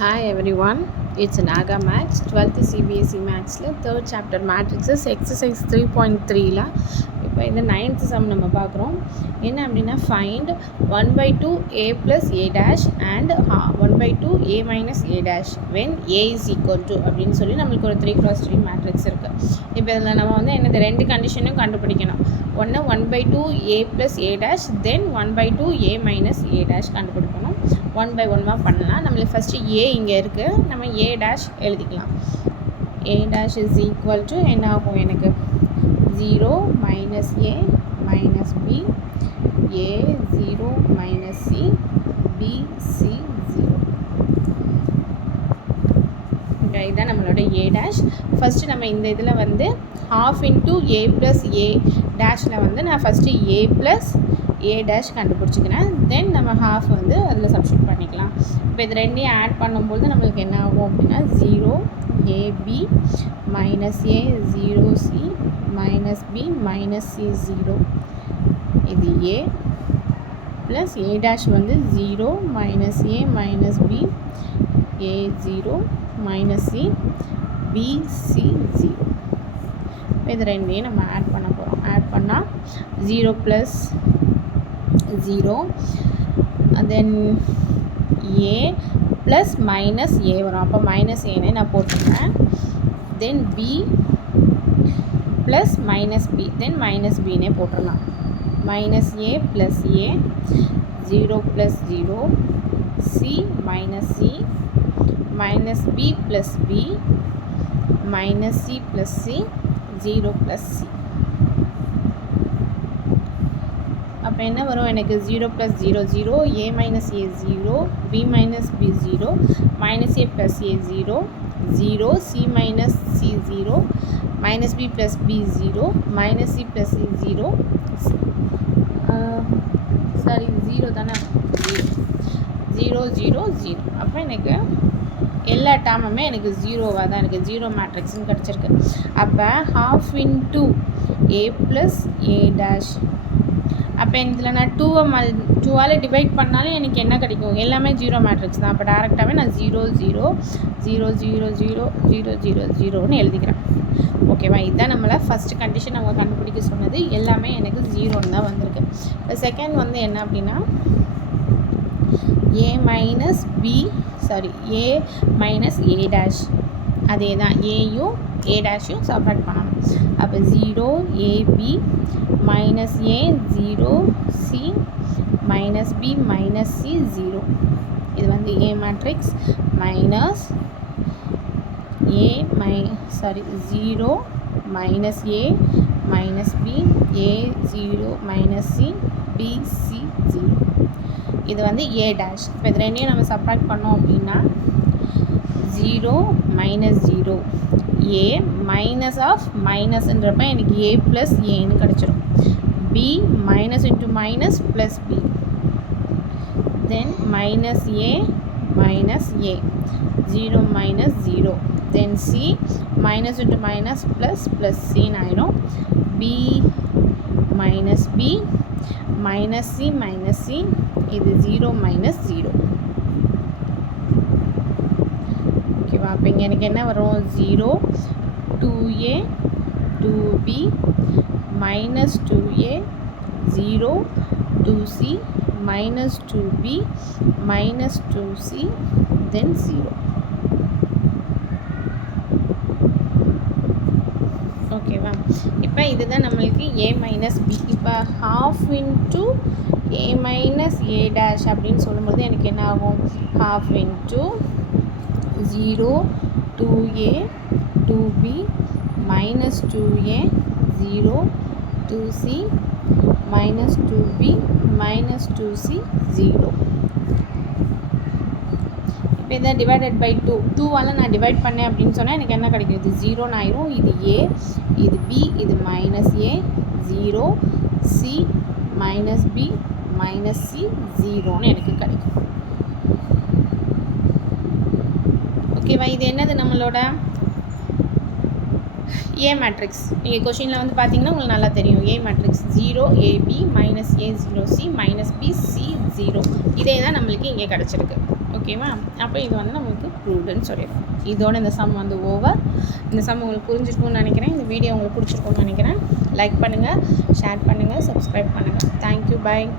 Hi everyone, it's Naga Maths, 12th CBSE Mathsல 3rd chapter matrices exercise 3.3ல இப்போ இந்த 9th sum நம்ம பார்க்குறோம். என்ன அப்படின்னா find 1/2 a plus a dash and 1/2 a minus a dash when a is equal to அப்படின்னு சொல்லி நம்மளுக்கு ஒரு 3x3 மேட்ரிக்ஸ் இருக்குது. இப்போ இதில் நம்ம வந்து என்னது ரெண்டு கண்டிஷனும் கண்டுபிடிக்கணும். ஒன்று 1/2 a plus a dash then 1/2 a minus a dash கண்டுபிடிக்கணும். 1 by 1 பண்ணலாம். நம்மளுக்கு ஃபஸ்ட்டு a இங்கே இருக்குது, நம்ம a dash எழுதிக்கலாம். a dash is equal to என்ன ஆகும் எனக்கு 0 minus a minus b a 0 minus c b c 0. Okay, இதுதான் நம்மளோட a dash. ஃபஸ்ட்டு நம்ம இந்த இதில் வந்து half into a plus a டேஷில் வந்து நான் first a plus a dash கண்டுபிடிச்சிக்கிறேன். தென் நம்ம half வந்து அதில் சப்ஸ்டியூட் பண்ணிக்கலாம். இப்போ இது ரெண்டையும் ஆட் பண்ணும்போது நம்மளுக்கு என்ன ஆகும் அப்படின்னா 0 ab minus a 0c minus b minus c 0. இது a ப்ளஸ் a dash வந்து 0 minus a minus b a 0 minus c b c 0. இது ரெண்டையும் நம்ம ஆட் பண்ண போகிறோம். ஆட் பண்ணால் 0 plus 0 then a plus minus a வரும். அப்போ மைனஸ் ஏனே நான் போட்டுருக்கேன். தென் b plus minus b then minus பின்னே போட்டுடலாம். Minus a plus a 0 plus 0 c minus c minus b plus b minus c plus c 0 plus c. அப்போ என்ன வரும் எனக்கு 0 plus 0 0 a minus a 0 b minus b 0 minus a plus a 0 0 c minus c 0 minus b plus b 0 minus c plus c 0 sorry 0 தானே 0 0 0. அப்போ எனக்கு எல்லா டேர்முமே எனக்கு ஜீரோவாக தான் இருக்குது, ஜீரோ மேட்ரிக்ஸ்னு கிடச்சிருக்கு. அப்போ half into a plus a dash. அப்போ இதில் நான் 2ஆல் டிவைட் பண்ணாலும் எனக்கு என்ன கிடைக்கும், எல்லாமே ஜீரோ மேட்ரிக்ஸ் தான். அப்போ டேரெக்டாகவே நான் 0 0 0 0 0 0 0 0ன்னு எழுதிக்கிறேன். ஓகேவா, இதுதான் நம்மளை ஃபஸ்ட்டு கண்டிஷன் நம்ம கண்டுபிடிக்க சொன்னது. எல்லாமே எனக்கு ஜீரோன்னு தான் வந்திருக்கு. இப்போ செகண்ட் வந்து என்ன அப்படின்னா a minus b a minus a dash. அதே தான், ஏயும் a டேஷையும் சப்ராக்ட் பண்ணணும். அப்போ 0 ab minus a 0 c minus b minus c 0. இது வந்து a matrix minus a 0 minus a minus b a 0 minus c b c 0. இது வந்து a dash. இப்போ இது ரெண்டையும் நம்ம சப்ராக்ட் பண்ணோம் அப்படின்னா 0 மைனஸ் 0 a மைனஸ் ஆஃப் மைனஸ்ன்றப்ப எனக்கு a ப்ளஸ் ஏன்னு கிடச்சிரும். b minus into minus plus b then minus a minus a 0 minus 0 then c minus into minus plus plus சின்னு ஆயிரும். b minus b minus c minus c இது 0 minus 0. ஓகேவா, அப்போ இங்கே எனக்கு என்ன வரும் 0 2a 2b minus 2a 0 2c minus 2b minus 2c தென் 0. ஓகேவா, இப்போ இதுதான் நம்மளுக்கு a மைனஸ் b. இப்போ half into a minus a dash அப்படின்னு சொல்லும்போது எனக்கு என்ன ஆகும், half into 0 2a 2b minus 2a 0 2c minus 2b minus 2c 0. இப்போ இதை டிவைடட் பை 2ஆல் நான் டிவைட் பண்ணேன் அப்படின்னு சொன்னால் எனக்கு என்ன கிடைக்கிறது, 0ன்னு ஆயிரும். இது a இது b இது minus a 0 c minus b minus c 0ன்னு எனக்கு கிடைக்கும். ஓகேவா, இது என்னது நம்மளோட a மேட்ரிக்ஸ். நீங்கள் கொஷினில் வந்து பார்த்தீங்கன்னா உங்களுக்கு நல்லா தெரியும். a matrix 0 ab minus a 0 c minus b c 0. இதே தான் நம்மளுக்கு இங்கே கிடச்சிருக்கு. ஓகேவா? அப்போ இது வந்து நமக்கு ப்ரூவ்டுன்னு சொல்லிடுறோம். இதோட இந்த சம் வந்து ஓவர். இந்த சம் உங்களுக்கு புரிஞ்சிருக்கும்னு நினைக்கிறேன். இந்த வீடியோ உங்களுக்கு பிடிச்சிருக்கும்னு நினைக்கிறேன். லைக் பண்ணுங்கள், ஷேர் பண்ணுங்கள், சப்ஸ்கிரைப் பண்ணுங்கள். Thank you, by.